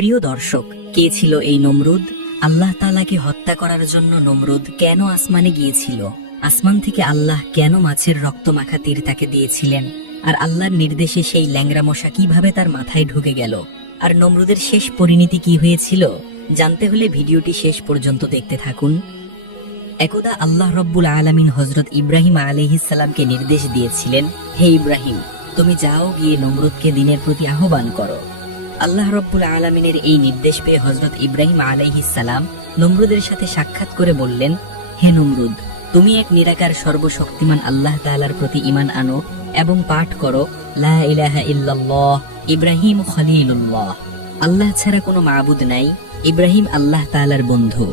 প্রিয় দর্শক, কে ছিল এই নমরুদ? আল্লাহ তাআলাকে হত্যা করার জন্য নমরুদ কেন আসমানে গিয়েছিল? আসমান থেকে আল্লাহ কেন মাছের রক্ত মাখা তীর তাকে দিয়েছিলেন? আর আল্লাহর নির্দেশে সেই ল্যাংড়া মশা কিভাবে তার মাথায় ঢুকে গেল? আর নমরুদের শেষ পরিণতি কি হয়েছিল? জানতে হলে ভিডিওটি শেষ পর্যন্ত দেখতে থাকুন। একদা আল্লাহ রব্বুল আলামিন হযরত ইব্রাহিম আলাইহিস সালামকে নির্দেশ দিয়েছিলেন, হে ইব্রাহিম, তুমি যাও গিয়ে নমরুদকে দ্বীনের প্রতি আহ্বান করো। আল্লাহ রব্বুল আলামিনের এই নির্দেশ পেয়ে হযরত ইব্রাহিম আলাইহিস সালাম নমরুদের সাথে সাক্ষাৎ করে বললেন, হে নমরুদ, তুমি এক নিরাকার সর্বশক্তিমান আল্লাহ তাআলার প্রতি ঈমান আনো এবং পাঠ করো লা ইলাহা ইল্লাল্লাহ ইব্রাহিম খলিলুল্লাহ। আল্লাহ ছাড়া কোনো মাবুদ নাই, ইব্রাহিম আল্লাহ তাআলার বন্ধু।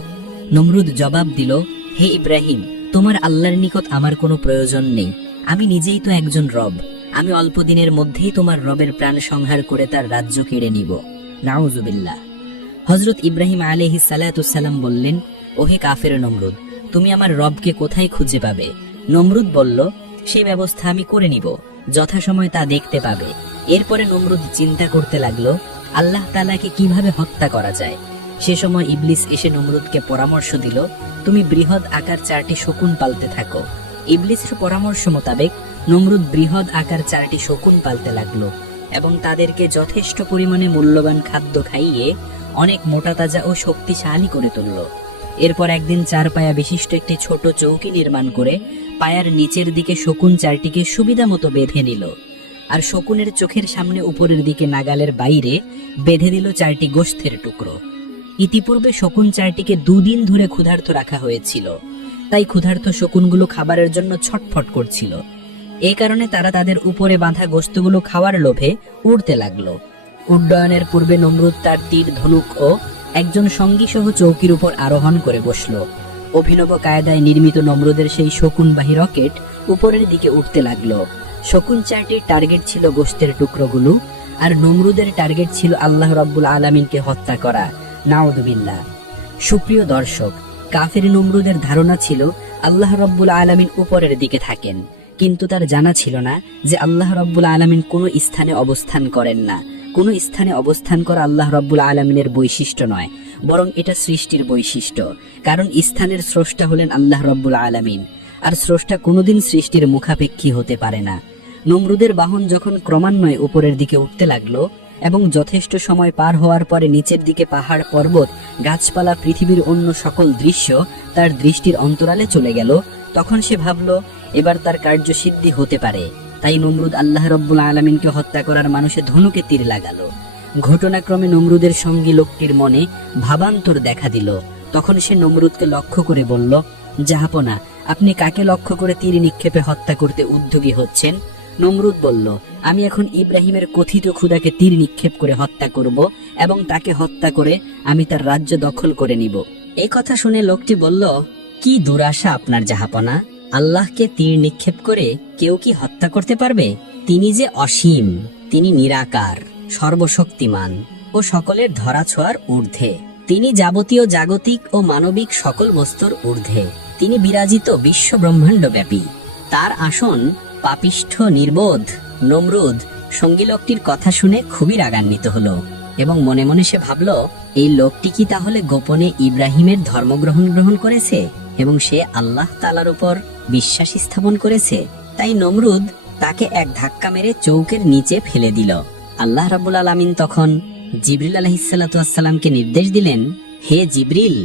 নমরুদ জবাব দিল, হে ইব্রাহিম, তোমার আল্লাহর নিকট আমার কোনো প্রয়োজন নেই, আমি নিজেই তো একজন রব। আমি অল্প দিনের মধ্যেই তোমার রবের প্রাণ সংহার করে তার রাজ্য কেড়ে নিব। নাউজুবিল্লাহ। হযরত ইব্রাহিম আলাইহিস সালাতুস সালাম বললেন, ওহে কাফের নমরুদ, তুমি আমার রবকে কোথায় খুঁজে পাবে? নমরুদ বলল, সেই ব্যবস্থা আমি করে নিব, যথাসময় তা দেখতে পাবে। এরপরে নমরুদ চিন্তা করতে লাগলো আল্লাহ তাআলাকে কিভাবে হত্যা করা যায়। সে সময় ইবলিস এসে নমরুদকে পরামর্শ দিল, তুমি বৃহৎ আকার 4টি শকুন পালতে থাকো। ইবলিসের পরামর্শ মোতাবেক নমরুদ বৃহৎ আকার 4টি শকুন পালতে লাগলো এবং তাদেরকে যথেষ্ট পরিমাণে মূল্যবান খাদ্য খাইয়ে অনেক মোটা তাজা ও শক্তিশালী করে তুলল। এরপর একদিন 4 পায়া বিশিষ্ট একটি ছোট চৌকি নির্মাণ করে পায়ার নিচের দিকে শকুন 4টিকে সুবিধা মতো বেঁধে নিল, আর শকুনের চোখের সামনে উপরের দিকে নাগালের বাইরে বেঁধে দিল 4টি গোশতের টুকরো। ইতিপূর্বে শকুন 4টিকে 2 দিন ধরে ক্ষুধার্ত রাখা হয়েছিল, তাই ক্ষুধার্ত শকুনগুলো খাবারের জন্য ছটফট করছিল। এই কারণে তারা তাদের উপরে বাঁধা গোশতগুলো খাওয়ার লোভে উড়তে লাগলো। উড্ডয়নের পূর্বে নমরুদ তার তীর, ধনুক ও একজন সঙ্গী সহ চৌকির উপর আরোহণ করে বসল। অভিনব কায়দায় নির্মিত নমরুদের সেই শকুনবাহী রকেট উপরের দিকে উঠতে লাগলো। শকুন 4টির টার্গেট ছিল গোশতের টুকরোগুলো, আর নমরুদের টার্গেট ছিল আল্লাহ রাব্বুল আলামিনকে হত্যা করা। নাউযুবিল্লাহ। সুপ্রিয় দর্শক, কাফের নমরুদের ধারণা ছিল আল্লাহ রাব্বুল আলামিন উপরের দিকে থাকেন, কিন্তু তার জানা ছিল না যে আল্লাহ রাব্বুল আলামিন কোনো স্থানে অবস্থান করেন না। কোনো স্থানে অবস্থান করা আল্লাহ রাব্বুল আলামিনের বৈশিষ্ট্য নয়, বরং এটা সৃষ্টির বৈশিষ্ট্য। কারণ স্থানের স্রষ্টা হলেন আল্লাহ রাব্বুল আলামিন, আর স্রষ্টা কোনোদিন সৃষ্টির মুখাপেক্ষী হতে পারে না। নমরুদের বাহন যখন ক্রমান্বয়ে উপরের দিকে উঠতে লাগলো এবং যথেষ্ট সময় পার হওয়ার পরে নিচের দিকে পাহাড়, পর্বত, গাছপালা, পৃথিবীর অন্য সকল দৃশ্য তার দৃষ্টির অন্তরালে চলে গেল, তখন সে ভাবল এবার তার কার্যসিদ্ধি হতে পারে। তাই নমরুদ আল্লাহ রাব্বুল আলামিনকে হত্যা করার মানুষে ধনুকে তীর লাগালো। ঘটনাক্রমে নমরুদের সঙ্গী লোকটির মনে ভাবান্তর দেখা দিল। তখন সে নমরুদকে লক্ষ্য করে বলল, জাহাপনা, আপনি কাকে লক্ষ্য করে তীর নিক্ষেপে হত্যা করতে উদ্যোগী হচ্ছেন? নমরুদ বলল, আমি এখন ইব্রাহিমের কথিত খোদাকে তীর নিক্ষেপ করে হত্যা করব এবং তাকে হত্যা করে আমি তার রাজ্য দখল করে নিব। এই কথা শুনে লোকটি বলল, কি দুরাশা আপনার জাহাপনা! আল্লাহকে তীর নিক্ষেপ করে কেউ কি হত্যা করতে পারবে? তিনি যে অসীম, তিনি নিরাকার, সর্বশক্তিমান ও সকলের ধরাছোঁয়ার ঊর্ধ্বে। তিনি যাবতীয় জাগতিক ও মানবিক সকল বস্তুর ঊর্ধ্বে। তিনি বিরাজিত বিশ্ব ব্রহ্মাণ্ড ব্যাপী। তার আসন পাপিষ্ঠ নির্বোধ। নমরুদ সঙ্গী লোকটির কথা শুনে খুবই রাগান্বিত হলো এবং মনে মনে সে ভাবল, এই লোকটি কি তাহলে গোপনে ইব্রাহিমের ধর্মগ্রহণ করেছে এবং সে আল্লাহ তাআলার উপর বিশ্বাস স্থাপন করেছে? তাই নমরুদ তাকে এক ধাক্কা মেরে চৌকের নিচে ফেলে দিল। আল্লাহ রাব্বুল আলামিন তখন জিবরিল আলাইহিস সালাতু ওয়াস সালামকে নির্দেশ দিলেন, হে জিবরিল,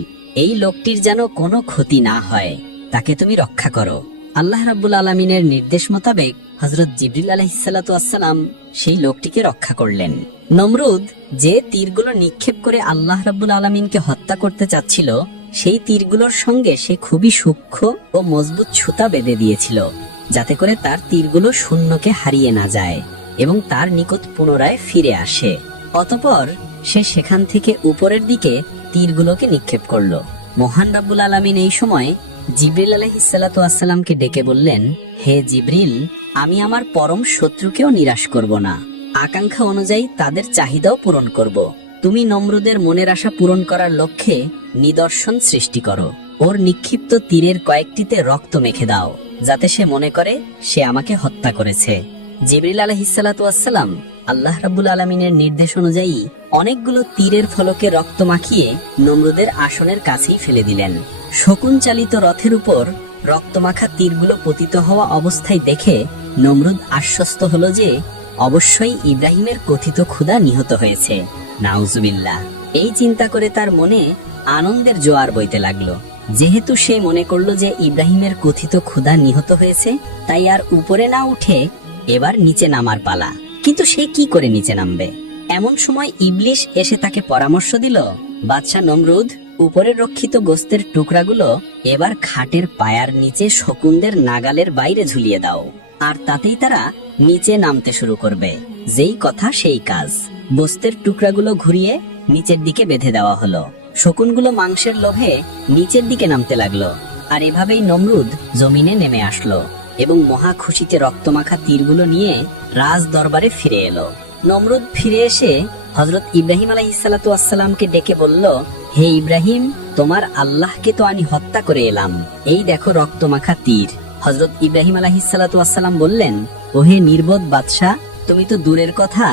এই লোকটির যেন কোনো ক্ষতি না হয়, তাকে তুমি রক্ষা করো। আল্লাহ রাব্বুল আলামিনের নির্দেশ মোতাবেক হযরত জিবরিল আলাইহিস সালাতু ওয়াস সালাম সেই লোকটিকে রক্ষা করলেন। নমরুদ যে তীরগুলো নিক্ষেপ করে আল্লাহ রাব্বুল আলামিনকে হত্যা করতে চাচ্ছিল, সেই তীরগুলোর সঙ্গে সে খুবই সূক্ষ্ম ও মজবুত ছুতা বেঁধে দিয়েছিল, যাতে করে তার তীরগুলো শূন্যকে হারিয়ে না যায় এবং তার নিকট পুনরায় ফিরে আসে। অতঃপর সে সেখান থেকে উপরের দিকে তীরগুলোকে নিক্ষেপ করল। মহান রাব্বুল আলামিন এই সময় জিবরিল আলাইহিস সালাতু ওয়াস সালামকে ডেকে বললেন, হে জিবরিল, আমি আমার পরম শত্রুকেও নিরাশ করব না, আকাঙ্ক্ষা অনুযায়ী তাদের চাহিদাও পূরণ করব। তুমি নমরুদের মনের আশা পূরণ করার লক্ষ্যে নিদর্শন সৃষ্টি করো। ওর নিক্ষিপ্ত তীরের কয়েকটিতে রক্ত মেখে দাও, যাতে সে মনে করে সে আমাকে হত্যা করেছে। জিবরিল আলাইহিস সালাতু ওয়াস সালাম আল্লাহ রাব্বুল আলামিনের নির্দেশ অনুযায়ী অনেকগুলো তীরের ফলকে রক্ত মাখিয়ে নমরুদের আসনের কাছেই ফেলে দিলেন। শকুন চালিত রথের উপর রক্তমাখা তীরগুলো পতিত হওয়া অবস্থায় দেখে নমরুদ আশ্বস্ত হলো যে অবশ্যই ইব্রাহিমের কথিত ক্ষুধা নিহত হয়েছে। নাউজুবিল্লাহ। এই চিন্তা করে তার মনে আনন্দের জোয়ার বইতে লাগলো। যেহেতু সে মনে করলো যে ইব্রাহিমের কথিত ক্ষুধা নিহত হয়েছে, তাই আর উপরে না উঠে এবার নিচে নামার পালা। কিন্তু সে কি করে নিচে নামবে? এমন সময় ইবলিশ এসে তাকে পরামর্শ দিল, বাদশা নমরুদ, উপরে রক্ষিত গোস্তের টুকরাগুলো এবার খাটের পায়ার নিচে শকুনদের নাগালের বাইরে ঝুলিয়ে দাও, আর তাতেই তারা নিচে নামতে শুরু করবে। যেই কথা সেই কাজ। গোস্তের টুকরাগুলো ঘুরিয়ে নিচের দিকে বেঁধে দেওয়া হলো। শকুনগুলো মাংসের লোভে নিচের দিকে নামতে লাগলো। আর এভাবেই নমরুদ জমিনে নেমে আসলো এবং মহা খুশিতে রক্তমাখা তীরগুলো নিয়ে রাজ দরবারে ফিরে এলো। নমরুদ ফিরে এসে হযরত ইব্রাহিম আলাইহিসসালাতু ওয়াসসালামকে ডেকে বলল, হে ইব্রাহিম, তোমার আল্লাহকে তো আমি হত্যা করে এলাম, এই দেখো রক্তমাখা তীর। হযরত ইব্রাহিম আলাইহিসসালাতু ওয়াসসালাম বললেন, ওহে নির্বোধ বাদশা, তুমি তো দূরের কথা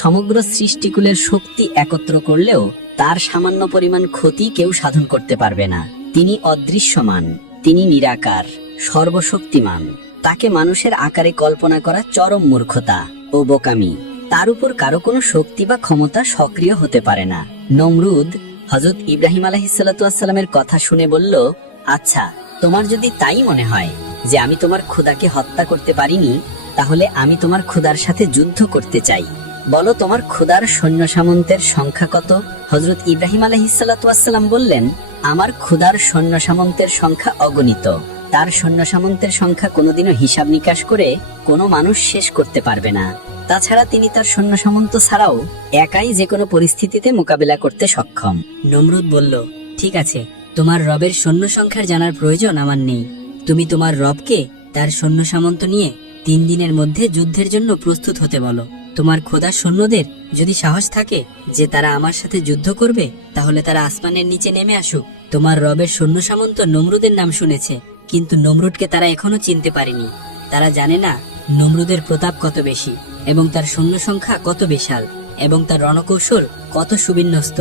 সমগ্র সৃষ্টিকুলের শক্তি একত্র করলেও তার সামান্য পরিমাণ ক্ষতি কেউ সাধন করতে পারবে না। তিনি অদৃশ্যমান, তিনি নিরাকার, সর্বশক্তিমান। তাকে মানুষের আকারে কল্পনা করা চরম মূর্খতা ও বোকামি। তার উপর কারো কোনো শক্তি বা ক্ষমতা সক্রিয় হতে পারে না। নমরুদ হযরত ইব্রাহিম আলাইহিসসালাতু ওয়াসসালামের কথা শুনে বলল, আচ্ছা, তোমার যদি তাই মনে হয় যে আমি তোমার খোদাকে হত্যা করতে পারিনি, তাহলে আমি তোমার খোদার সাথে যুদ্ধ করতে চাই। বলো, তোমার খোদার সৈন্য সামন্তের সংখ্যা কত? হযরত ইব্রাহিম আলাইহিসসালাতু ওয়াসসালাম বললেন, আমার খোদার সৈন্য সামন্তের সংখ্যা অগণিত। তার সৈন্য সামন্তের সংখ্যা কোনোদিনও হিসাব নিকাশ করে কোনো মানুষ শেষ করতে পারবে না। তাছাড়া তিনি তার সৈন্য সামন্ত ছাড়াও একাই যে কোনো পরিস্থিতিতে মোকাবিলা করতে সক্ষম। নমরুদ বলল, ঠিক আছে, তোমার রবের সৈন্য সংখ্যার জানার প্রয়োজন আমার নেই। তুমি তোমার রবকে তার সৈন্য সামন্ত নিয়ে 3 দিনের মধ্যে যুদ্ধের জন্য প্রস্তুত হতে বলো। তোমার খোদার সৈন্যদের যদি সাহস থাকে যে তারা আমার সাথে যুদ্ধ করবে, তাহলে তারা আসমানের নিচে নেমে আসুক। তোমার রবের সৈন্য সামন্ত নমরুদের নাম শুনেছে, কিন্তু নমরুদকে তারা এখনো চিনতে পারেনি। তারা জানে না নমরুদের প্রতাপ কত বেশি, এবং তার সৈন্য সংখ্যা কত বিশাল, এবং তার রণকৌশল কত সুবিন্যস্ত।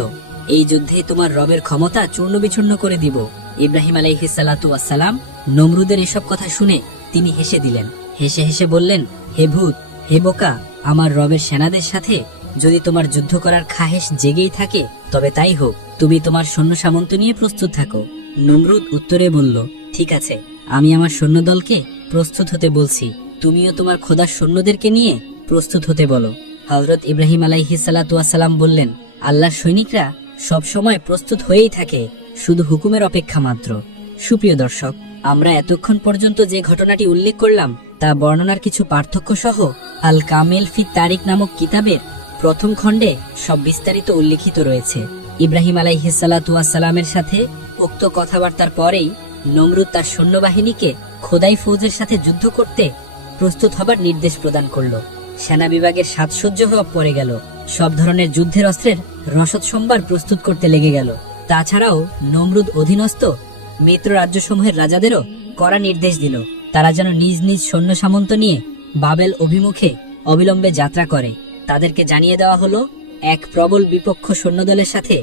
এই যুদ্ধে তোমার রবের ক্ষমতা চূর্ণ বিচূর্ণ করে দিব। ইব্রাহিম আলাইহিসসালাতু ওয়াসসালাম নমরুদের এসব কথা শুনে তিনি হেসে দিলেন। হেসে হেসে বললেন, হে ভূত, হে বোকা, আমার রবের সেনাদের সাথে যদি তোমার যুদ্ধ করার খাহেশ জেগেই থাকে, তবে তাই হোক, তুমি তোমার সৈন্য সামন্ত নিয়ে প্রস্তুত থাকো। নমরুদ উত্তরে বলল, ঠিক আছে, আমি আমার সৈন্যদলকে প্রস্তুত হতে বলছি, তুমিও তোমার খোদার সৈন্যদেরকে নিয়ে প্রস্তুত হতে বলো। হযরত ইব্রাহিম আলাইহিসসালাতু ওয়াসসালাম বললেন, আল্লাহর সৈনিকরা সব সময় প্রস্তুত হয়েই থাকে, শুধু হুকুমের অপেক্ষা মাত্র। সুপ্রিয় দর্শক, আমরা এতক্ষণ পর্যন্ত যে ঘটনাটি উল্লেখ করলাম তা বর্ণনার কিছু পার্থক্য সহ আল কামেল ফি তারিক নামক কিতাবের প্রথম খণ্ডে সব বিস্তারিত উল্লেখিত রয়েছে। ইব্রাহিম আলাইহিসসালাতু ওয়াসসালামের সাথে উক্ত কথাবার্তার পরেই নমরুদ তার সৈন্যবাহিনীকে খোদাই ফৌজের সাথে যুদ্ধ করতে প্রস্তুত হবার নির্দেশ প্রদান করল। সেনা বিভাগের সাজসজ্জ হওয়া পড়ে গেল। সব ধরনের যুদ্ধের অস্ত্রের রসদ সম্ভার প্রস্তুত করতে লেগে গেল। তাছাড়াও নমরুদ অধীনস্থ মিত্র রাজ্যসমূহের রাজাদেরও কড়া নির্দেশ দিল, তারা যেন নিজ নিজ সৈন্য সামন্ত নিয়ে বাবেল অভিমুখে অবিলম্বে যাত্রা করে। তাদেরকে জানিয়ে দেওয়া হলো, এক প্রবল বিপক্ষ সৈন্যদলের সাথে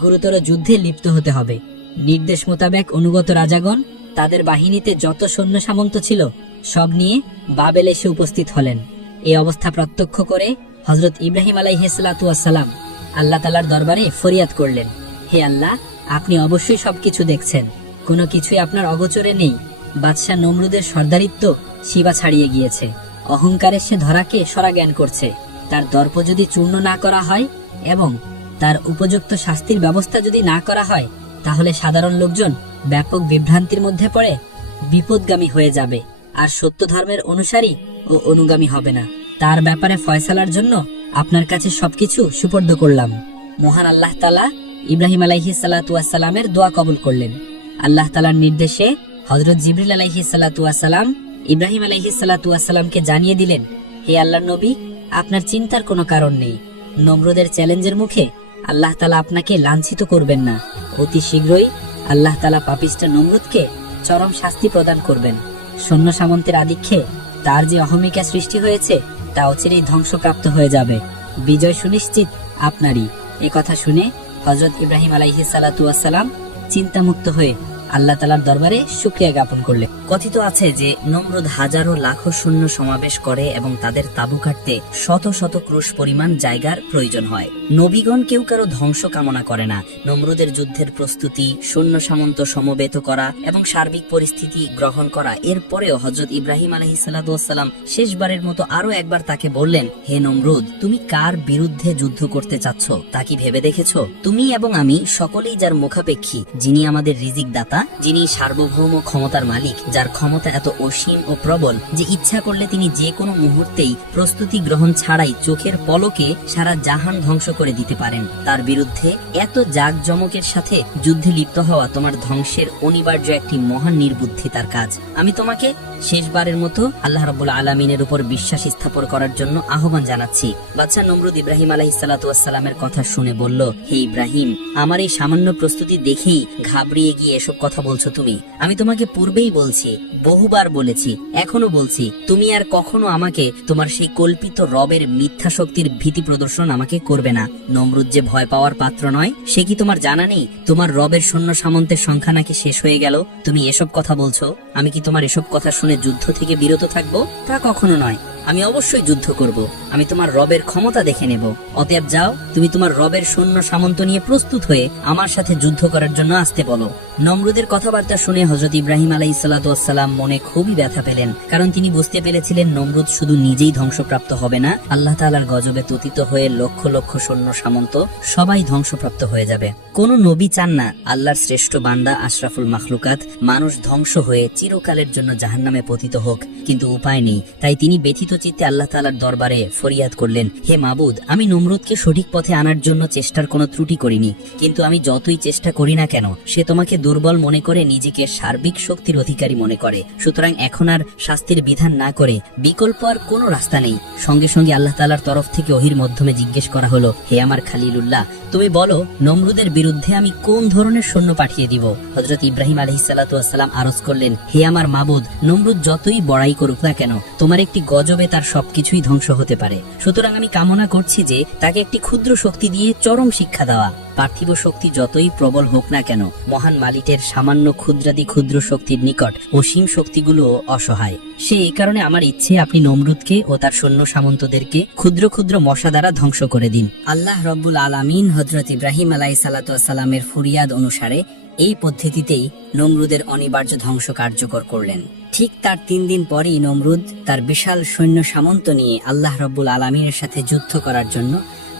গুরুতর যুদ্ধে লিপ্ত হতে হবে। নির্দেশ মোতাবেক অনুগত রাজাগণ তাদের বাহিনীতে যত সৈন্য সামন্ত ছিল সব নিয়ে বাবেল এসে উপস্থিত হলেন। এই অবস্থা প্রত্যক্ষ করে হযরত ইব্রাহিম আলাইহিসসালাতু ওয়াসসালাম আল্লাহ তাআলার দরবারে ফরিয়াদ করলেন, হে আল্লাহ, আপনি অবশ্যই সবকিছু দেখছেন, কোনো কিছুই আপনার অগোচরে নেই। বাদশাহ নমরুদের সর্দারিত্ব সীমা ছাড়িয়ে গিয়েছে। অহংকারে সে ধরাকে সরা জ্ঞান করছে। তার দর্প যদি চূর্ণ না করা হয় এবং তার উপযুক্ত শাস্তির ব্যবস্থা যদি না করা হয়, তাহলে সাধারণ লোকজন ব্যাপক বিভ্রান্তির মধ্যে পড়ে বিপদগামী হয়ে যাবে, আর সত্য ধর্মের অনুসারী ও অনুগামী হবে না। তার ব্যাপারে ফয়সালার জন্য আপনার কাছে সবকিছু সুপর্দ করলাম। মহান আল্লাহ তাআলা ইব্রাহিম আলাইহিসসালাতু ওয়াসসালামের দোয়া কবুল করলেন। আল্লাহ তাআলার নির্দেশে হযরত জিবরিল আলাইহিসসালাতু ওয়াসসালাম ইব্রাহিম আলাইহিসসালাতু ওয়াসসালামকে জানিয়ে দিলেন, হে আল্লাহর নবী, আপনার চিন্তার কোনো কারণ নেই। নমরুদের চ্যালেঞ্জের মুখে আল্লাহ তাআলা আপনাকে লাঞ্ছিত করবেন না। অতি শীঘ্রই আল্লাহ তাআলা পাপিষ্ঠ নমরুদকে চরম শাস্তি প্রদান করবেন। সৈন্য সামন্তের আধিক্যে তার যে অহমিকা সৃষ্টি হয়েছে তা অচিরেই ধ্বংসপ্রাপ্ত হয়ে যাবে। বিজয় সুনিশ্চিত আপনারই। এ কথা শুনে হযরত ইব্রাহিম আলাইহিস সালাতু ওয়াস সালাম চিন্তামুক্ত হয়ে আল্লাহ তাআলার দরবারে শুকরিয়া জ্ঞাপন করলেন। কথিত আছে যে নমরুদ হাজারো লাখো সৈন্য সমাবেশ করে এবং তাদের তাঁবু কাটতে শত শত ক্রোশ পরিমাণ জায়গার প্রয়োজন হয়। নবীগণ কেউ কারো ধ্বংস কামনা করে না। নমরুদের যুদ্ধের প্রস্তুতি, সৈন্য সামন্ত সমবেত করা এবং সার্বিক পরিস্থিতি গ্রহণ করা, এরপরেও হযরত ইব্রাহিম আলাইহিস সালাতু ওয়াস সালাম শেষবারের মতো আরো একবার তাকে বললেন, হে নমরুদ, তুমি কার বিরুদ্ধে যুদ্ধ করতে চাচ্ছ তা কি ভেবে দেখেছো? তুমি এবং আমি সকলেই যার মুখাপেক্ষী, যিনি আমাদের রিজিক দাতা, যিনি সার্বভৌম ক্ষমতার মালিক, যার ক্ষমতা এত অসীম ও প্রবল যে ইচ্ছা করলে তিনি যে কোনো মুহূর্তেই প্রস্তুতি গ্রহণ ছাড়াই চোখের পলকে সারা জাহান ধ্বংস করে দিতে পারেন। তার বিরুদ্ধে এত জাঁকজমকের সাথে যুদ্ধে লিপ্ত হওয়া তোমার ধ্বংসের অনিবার্য একটি মহান নির্বুদ্ধিতার কাজ। আমি তোমাকে শেষবারের মতো আল্লাহ রাব্বুল আলামিনের উপর বিশ্বাস স্থাপন করার জন্য আহ্বান জানাচ্ছি। বাদশা নমরুদ ইব্রাহিম আলাইহিস সালাতু ওয়াস সালামের কথা শুনে বলল, হে ইব্রাহিম, আমার এই সামান্য প্রস্তুতি দেখেই ঘাবড়িয়ে গিয়ে এসব কথা বলছো তুমি? আমি তোমাকে পূর্বেই বলছি, বহুবার বলেছি, এখনো বলছি, তুমি আর কখনো আমাকে তোমার সেই কল্পিত রবের মিথ্যা শক্তির ভীতি প্রদর্শন আমাকে করবে না। নমরুদ যে ভয় পাওয়ার পাত্র নয়, সে কি তোমার জানা নেই? তোমার রবের সৈন্য সামন্তের সংখ্যা নাকি শেষ হয়ে গেল, তুমি এসব কথা বলছো? আমি কি তোমার এসব কথা শুনে যুদ্ধ থেকে বিরত থাকবো? তা কখনো নয়। আমি অবশ্যই যুদ্ধ করব। আমি তোমার রবের ক্ষমতা দেখে নেব। অতএব যাও, তুমি তোমার রবের সৈন্য সামন্ত নিয়ে প্রস্তুত হয়ে আমার সাথে যুদ্ধ করার জন্য আসতে বলো। নমরুদের কথাবার্তা শুনে হযরত ইব্রাহিম আলাইহিস সালাতু ওয়াস সালাম মনে খুবই ব্যথা পেলেন, কারণ তিনি বুঝতে পেরেছিলেন নমরুদ শুধু নিজেই ধ্বংসপ্রাপ্ত হবে না, আল্লাহ তাআলার গজবে পতিত হয়ে লক্ষ লক্ষ সৈন্য সামন্ত সবাই ধ্বংসপ্রাপ্ত হয়ে যাবে। কোন নবী চান না আল্লাহর শ্রেষ্ঠ বান্দা আশরাফুল মাখলুকাত মানুষ ধ্বংস হয়ে চিরকালের জন্য জাহান্নামে পতিত হোক, কিন্তু উপায় নেই। তাই তিনি ব্যথিত চিত্তে আল্লাহ তাআলার দরবারে ফরিয়াদ করলেন, হে মাবুদ, আমি নমরুদকে সঠিক পথে আনার জন্য চেষ্টার কোনো ত্রুটি করিনি, কিন্তু আমি যতই চেষ্টা করি না কেন সে তোমাকে দুর্বল মনে করে নিজেকে সার্বিক শক্তির অধিকারী মনে করে। সুতরাং এখন আর শাস্তির বিধান না করে বিকল্প আর কোনো রাস্তা নেই। সঙ্গে সঙ্গে আল্লাহ তাআলার তরফ থেকে ওহীর মাধ্যমে জিজ্ঞেস করা হলো, হে আমার খালিলুল্লাহ, তুমি বলো নমরুদের বিরুদ্ধে আমি কোন ধরনের সৈন্য পাঠিয়ে দিব? হযরত ইব্রাহিম আলাইহিস সালাতু ওয়াস সালাম আরজ করলেন, হে আমার মাবুদ, নমরুদ যতই বড়াই করুক না কেন তোমার একটি গজবে তার সবকিছুই ধ্বংস হতে পারে। সুতরাং আমি কামনা করছি যে তাকে একটি ক্ষুদ্র শক্তি দিয়ে চরম শিক্ষা দেওয়া। পার্থিব শক্তি যতই প্রবল হোক না কেন মহান মালিকের সামান্য ক্ষুদ্রাদি ক্ষুদ্র শক্তির নিকট অসীম শক্তিগুলো অসহায়। সে এই কারণে আমার ইচ্ছে আপনি নমরুদকে ও তার সৈন্য সামন্তদেরকে ক্ষুদ্র ক্ষুদ্র মশা দ্বারা ধ্বংস করে দিন। আল্লাহ রব্বুল আলামিন হযরত ইব্রাহিম আলাইহিস সালাতু ওয়াস সালামের ফরিয়াদ অনুসারে এই পদ্ধতিতেই নমরুদের অনিবার্য ধ্বংস কার্যকর করলেন। ঠিক তার 3 দিন পরই নমরুদ তার বিশাল সৈন্য সামন্ত নিয়ে আল্লাহ রব্বুল আলামিনের সাথে যুদ্ধ করার জন্য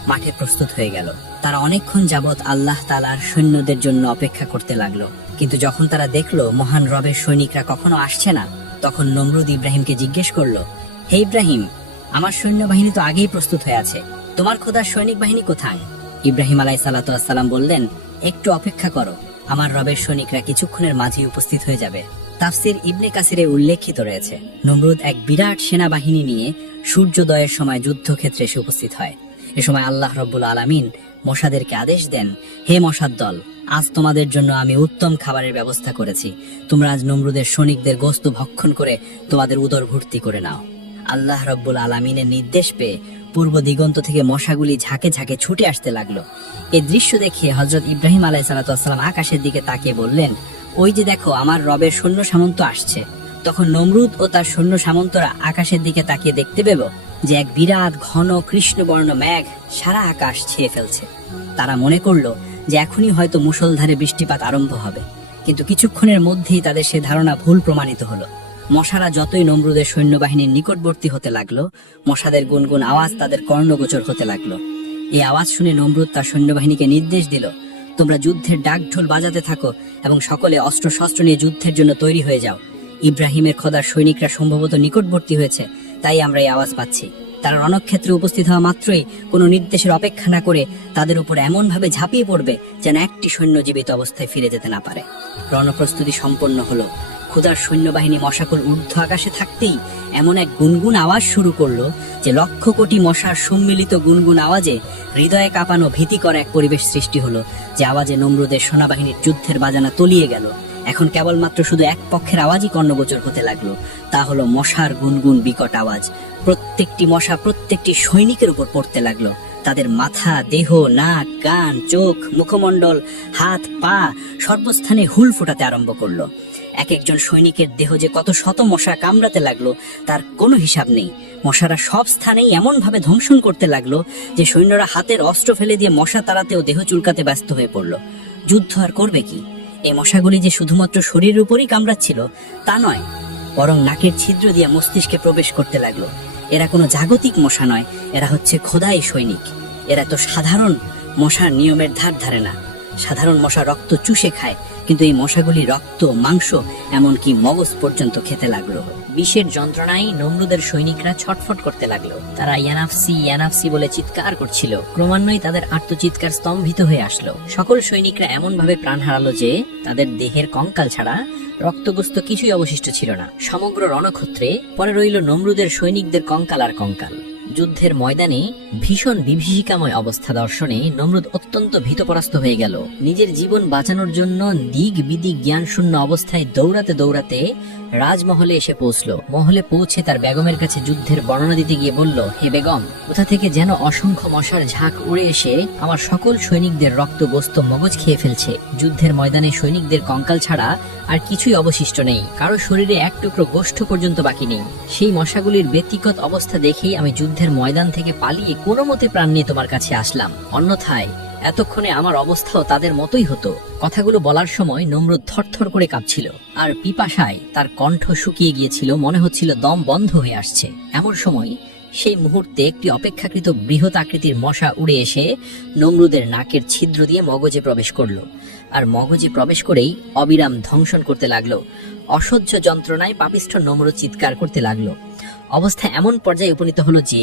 মাঠে প্রস্তুত হয়ে গেল। তারা অনেকক্ষণ যাবৎ আল্লাহ তাআলার সৈন্যদের জন্য অপেক্ষা করতে লাগলো, কিন্তু যখন তারা দেখলো মহান রবের সৈনিকরা কখনো আসছে না, তখন নমরুদ ইব্রাহিমকে জিজ্ঞেস করলো, হে ইব্রাহিম, আমার সৈন্যবাহিনী তো আগেই প্রস্তুত হয়ে আছে, তোমার খোদার সৈনিক বাহিনী কোথায়? ইব্রাহিম আলাইহিস সালাতু ওয়াস সালাম বললেন, একটু অপেক্ষা করো, আমার রবের সৈনিকরা কিছুক্ষণের মাঝেই উপস্থিত হয়ে যাবে। তাফসির ইবনে কাসিরে উল্লেখিত রয়েছে, নমরুদ এক বিরাট সেনাবাহিনী নিয়ে সূর্যোদয়ের সময় যুদ্ধক্ষেত্রে এসে উপস্থিত হয়। এ সময় আল্লাহ রব্বুল আলামিন মশাদেরকে আদেশ দেন, হে মশার দল, আজ তোমাদের জন্য আমি উত্তম খাবারের ব্যবস্থা করেছি। তোমরা আজ নমরুদের সৈনিকদের গোশত ভক্ষণ করে তোমাদের উদর ভর্তি করে নাও। আল্লাহ রব্বুল আলামিনের নির্দেশ পেয়ে পূর্ব দিগন্ত থেকে মশাগুলি ঝাঁকে ঝাঁকে ছুটে আসতে লাগলো। এই দৃশ্য দেখে হযরত ইব্রাহিম আলাইহিস সালাতু ওয়াস সালাম আকাশের দিকে তাকিয়ে বললেন, ওই যে দেখো, আমার রবের সৈন্য সামন্ত আসছে। তখন নমরুদ ও তার সৈন্য সামন্তরা আকাশের দিকে তাকিয়ে দেখতে পেল যে এক বিরাট ঘন কৃষ্ণবর্ণ মেঘ সারা আকাশ ছেয়ে ফেলছে। তারা মনে করলো যে এখনই হয়তো মুষলধারে বৃষ্টিপাত আরম্ভ হবে, কিন্তু কিছুক্ষণের মধ্যেই তাদের সে ধারণা ভুল প্রমাণিত হলো। মশারা যতই নমরুদের সৈন্যবাহিনীর নিকটবর্তী হতে লাগলো, মশাদের গুনগুন আওয়াজ তাদের কর্ণগোচর হতে লাগলো। এই আওয়াজ শুনে নমরুদ তার সৈন্যবাহিনীকে নির্দেশ দিল, তোমরা যুদ্ধের ডাক ঢোল বাজাতে থাকো এবং সকলে অস্ত্র শস্ত্র নিয়ে যুদ্ধের জন্য তৈরি হয়ে যাও। ইব্রাহিমের খোদার সৈনিকরা সম্ভবত নিকটবর্তী হয়েছে, তাই আমরা এই আওয়াজ পাচ্ছি। তারা রণক্ষেত্রে উপস্থিত হওয়া মাত্রই কোনো নির্দেশের অপেক্ষা না করে তাদের উপর এমন ভাবে ঝাঁপিয়ে পড়বে যেন একটি সৈন্য জীবিত অবস্থায় ফিরে যেতে না পারে। রণপ্রস্তুতি সম্পন্ন হলো। খোদার সৈন্যবাহিনী মশাকুল ঊর্ধ্ব আকাশে থাকতেই এমন এক গুনগুন আওয়াজ শুরু করলো যে লক্ষ কোটি মশার সম্মিলিত গুনগুন আওয়াজে হৃদয়ে কাঁপানো ভীতিকর এক পরিবেশ সৃষ্টি হলো, যে আওয়াজে নমরুদের সেনাবাহিনীর যুদ্ধের বাজানা তলিয়ে গেল। এখন কেবলমাত্র শুধু এক পক্ষের আওয়াজই কর্ণগোচর হতে লাগলো, তা হলো মশার গুনগুন বিকট আওয়াজ। প্রত্যেকটি মশা প্রত্যেকটি সৈনিকের উপর পড়তে লাগলো। তাদের মাথা, দেহ, নাক, কান, চোখ, মুখমণ্ডল, হাত, পা সর্বস্থানে হুল ফোটাতে আরম্ভ করলো। এক একজন সৈনিকের দেহ যে কত শত মশা কামড়াতে লাগলো তার কোনো হিসাব নেই। মশারা সব স্থানেই এমন ভাবে ধ্বংসন করতে লাগলো যে সৈন্যরা হাতের অস্ত্র ফেলে দিয়ে মশা তাড়াতেও দেহ চুলকাতে ব্যস্ত হয়ে পড়লো। যুদ্ধ আর করবে কি? এই মশাগুলি যে শুধুমাত্র শরীরের উপরই কামড়াচ্ছিল তা নয়, বরং নাকের ছিদ্র দিয়ে মস্তিষ্কে প্রবেশ করতে লাগলো। এরা কোনো জাগতিক মশা নয়, এরা হচ্ছে খোদাই সৈনিক। এরা তো সাধারণ মশার নিয়মের ধার ধারে না। সাধারণ মশা রক্ত চুষে খায়, কিন্তু এই মশাগুলি রক্ত, মাংস, এমনকি মগজ পর্যন্ত খেতে লাগলো। বিষের যন্ত্রণায় নমরুদের সৈনিকরা ছটফট করতে লাগলো। তারা ইয়ানাফসি ইয়ানাফসি বলে চিৎকার করছিল। ক্রমান্বয়ে তাদের আর্তচিৎকার স্তম্ভিত হয়ে আসলো। সকল সৈনিকরা এমন ভাবে প্রাণ হারালো যে তাদের দেহের কঙ্কাল ছাড়া রক্তগ্রস্ত কিছুই অবশিষ্ট ছিল না। সমগ্র রণক্ষেত্রে পরে রইল নমরুদের সৈনিকদের কঙ্কাল আর কঙ্কাল। যুদ্ধের ময়দানে ভীষণ বিভীষিকাময় অবস্থা দর্শনে নমরুদ অত্যন্ত ভীতপরাস্ত হয়ে গেল। নিজের জীবন বাঁচানোর জন্য দিক বিদিক জ্ঞান শূন্য অবস্থায় দৌড়াতে দৌড়াতে রাজমহলে এসে পৌঁছলো। মহলে পৌঁছে তার বেগমের কাছে যুদ্ধের বর্ণনা দিতে গিয়ে বলল, হে বেগম, কোথা থেকে যেন অসংখ্য মশার ঝাঁক উড়ে এসে আমার সকল সৈনিকদের রক্ত গোস্ত মগজ খেয়ে ফেলছে। যুদ্ধের ময়দানে সৈনিকদের কঙ্কাল ছাড়া আর কিছুই অবশিষ্ট নেই, কারো শরীরে এক টুকরো গোষ্ঠ পর্যন্ত বাকি নেই। সেই মশাগুলির ব্যতিগত অবস্থা দেখেই আমি যুদ্ধের ময়দান থেকে পালিয়ে কোনো মতে প্রাণ নিয়ে তোমার কাছে আসলাম, অন্যথায় এতক্ষণে আমার অবস্থাও তাদের মতোই হতো। কথাগুলো বলার সময় নমরুদ থরথর করে কাঁপছিল, আর পিপাসায় তার কণ্ঠ শুকিয়ে গিয়েছিল, মনে হচ্ছিল দম বন্ধ হয়ে আসছে। এমন সময় সেই মুহূর্তে একটি অপেক্ষাকৃত বৃহৎ আকৃতির মশা উড়ে এসে নমরুদের নাকের ছিদ্র দিয়ে মগজে প্রবেশ করলো, আর মগজে প্রবেশ করেই অবিরাম ধ্বংসন করতে লাগলো। অসহ্য যন্ত্রণায় পাপিষ্ঠ নমরুদ চিৎকার করতে লাগলো। অবস্থা এমন পর্যায়ে উপনীত হলো যে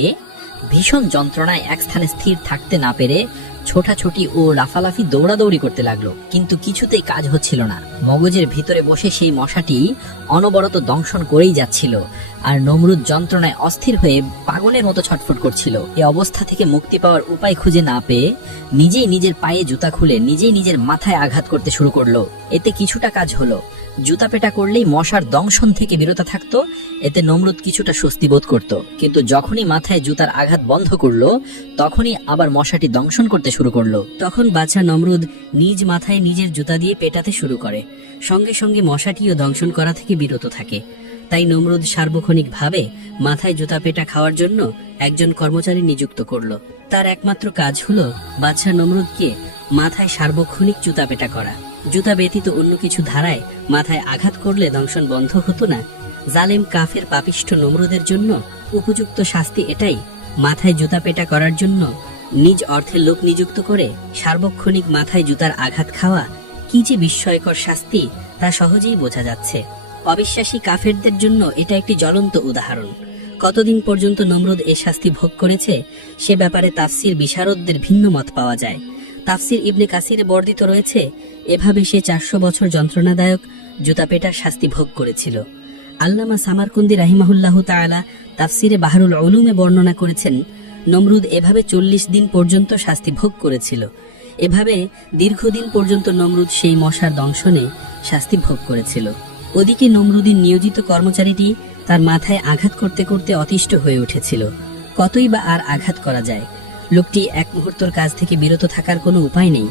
ভীষণ যন্ত্রণায় এক স্থানে স্থির থাকতে না পেরে ছোটাছুটি ও লাফালাফি দৌড়াদৌড়ি করতে লাগলো, কিন্তু কিছুতেই কাজ হচ্ছিল না। মগজের ভিতরে বসে সেই মশাটি অনবরত দংশন করেই যাচ্ছিল, আর নমরুদ যন্ত্রণায় অস্থির হয়ে পাগলের মতো ছটফট করছিল। এই অবস্থা থেকে মুক্তি পাওয়ার উপায় খুঁজে না পেয়ে নিজেই নিজের পায়ে জুতা খুলে নিজেই নিজের মাথায় আঘাত করতে শুরু করলো। এতে কিছুটা কাজ হলো। জুতা পেটা করলেই মশার দংশন থেকে বিরত থাকতো, এতে নমরুদ কিছুটা স্বস্তি বোধ করত। কিন্তু যখনই মাথায় জুতার আঘাত বন্ধ করলো তখনই আবার মশাটি দংশন করতে শুরু করলো। তখন বাচ্চা নমরুদ নিজ মাথায় নিজের জুতা দিয়ে পেটাতে শুরু করে। সঙ্গে সঙ্গে মশাটিও দংশন করা থেকে বিরত থাকে। তাই নমরুদ সার্বক্ষণিকভাবে মাথায় জুতা পেটা খাওয়ার জন্য একজন কর্মচারী নিযুক্ত করলো। তার একমাত্র কাজ হলো বাচ্চা নমরুদকে মাথায় সার্বক্ষণিক জুতা পেটা করা। জুতা ব্যতীত অন্য কিছু ধারায় মাথায় আঘাত করলে দংশন বন্ধ হতো না। জালেম কাফের পাপিষ্ঠ নমরুদের জন্য উপযুক্ত শাস্তি এটাই, মাথায় জুতা পেটা করার জন্য নিজ অর্থে লোক নিযুক্ত করে সার্বক্ষণিক মাথায় জুতার আঘাত খাওয়া কি যে বিস্ময়কর শাস্তি তা সহজেই বোঝা যাচ্ছে। অবিশ্বাসী কাফেরদের জন্য এটা একটি জ্বলন্ত উদাহরণ। কতদিন পর্যন্ত নমরুদ এ শাস্তি ভোগ করেছে সে ব্যাপারে তাফসির বিশারদদের ভিন্ন মত পাওয়া যায়। তাফসির ইবনে কাসিরে বর্ণিত রয়েছে, এভাবে সে 400 বছর যন্ত্রণাদায়ক জুতা পেটার শাস্তি ভোগ করেছিল। আল্লামা সামারকুন্দি রাহিমাহুল্লাহ তাআলা তাফসিরে বাহরুল উলুমে বর্ণনা করেছেন, নমরুদ এভাবে 40 দিন পর্যন্ত শাস্তি ভোগ করেছিল। এভাবে দীর্ঘদিন পর্যন্ত নমরুদ সেই মশার দংশনে শাস্তি ভোগ করেছিল। ওদিকে নমরুদের নিয়োজিত কর্মচারীটি তার মাথায় আঘাত করতে করতে অতিষ্ঠ হয়ে উঠেছিল। কতই বা আর আঘাত করা যায়? লোকটি এক মুহূর্তের কাজ থেকে বিরত থাকার কোনো উপায় নেই।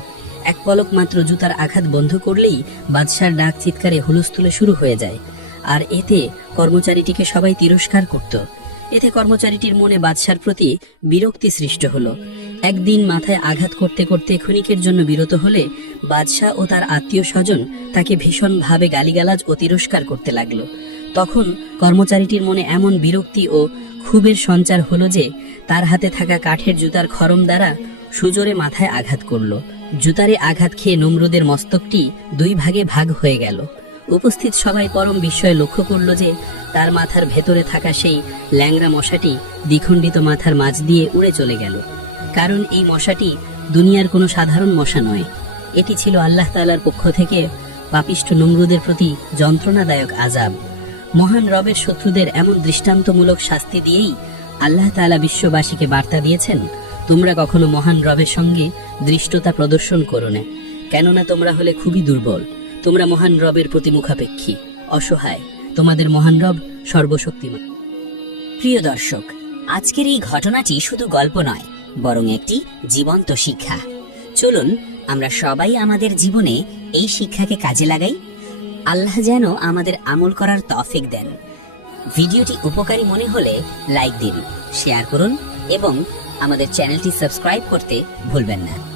এক পলক মাত্র জুতার আঘাত বন্ধ করলেই বাদশার ডাক চিৎকারে হুলস্থুলে শুরু হয়ে যায়, আর এতে কর্মচারীটিকে সবাই তিরস্কার করত। এতে কর্মচারীটির মনে বাদশার প্রতি বিরক্তি সৃষ্ট হলো। একদিন মাথায় আঘাত করতে করতে ক্ষণিকের জন্য বিরত হলে বাদশাহ ও তার আত্মীয় স্বজন তাকে ভীষণভাবে গালিগালাজ ও তিরস্কার করতে লাগলো। তখন কর্মচারীটির মনে এমন বিরক্তি ও ক্ষোভের সঞ্চার হলো যে তার হাতে থাকা কাঠের জুতার খড়ম দ্বারা সুজোরে মাথায় আঘাত করলো। জুতারে আঘাত খেয়ে নমরুদের মস্তকটি 2 ভাগে ভাগ হয়ে গেল। উপস্থিত সবাই পরম বিস্ময়ে লক্ষ্য করল যে তার মাথার ভেতরে থাকা সেই ল্যাংড়া মশাটি দ্বিখণ্ডিত মাথার মাঝ দিয়ে উড়ে চলে গেল। কারণ এই মশাটি দুনিয়ার কোনো সাধারণ মশা নয়, এটি ছিল আল্লাহ তাআলার পক্ষ থেকে পাপিষ্ঠ নমরুদের প্রতি যন্ত্রণাদায়ক আযাব। মহান রবের শত্রুদের এমন দৃষ্টান্তমূলক শাস্তি দিয়েই আল্লাহ তাআলা বিশ্ববাসীকে বার্তা দিয়েছেন, তোমরা কখনো মহান রবের সঙ্গে দৃষ্টতা প্রদর্শন করো না, কেননা তোমরা হলে খুবই দুর্বল। তোমরা মহান রবের প্রতি মুখাপেক্ষী, অসহায়। তোমাদের মহান রব সর্বশক্তিমান। প্রিয় দর্শক, আজকের এই ঘটনাটি শুধু গল্প নয়, বরং একটি জীবন্ত শিক্ষা। চলুন আমরা সবাই আমাদের জীবনে এই শিক্ষাকে কাজে লাগাই। আল্লাহ যেন আমাদের আমল করার তৌফিক দেন। ভিডিওটি উপকারী মনে হলে লাইক দিন, শেয়ার করুন এবং আমাদের চ্যানেলটি সাবস্ক্রাইব করতে ভুলবেন না।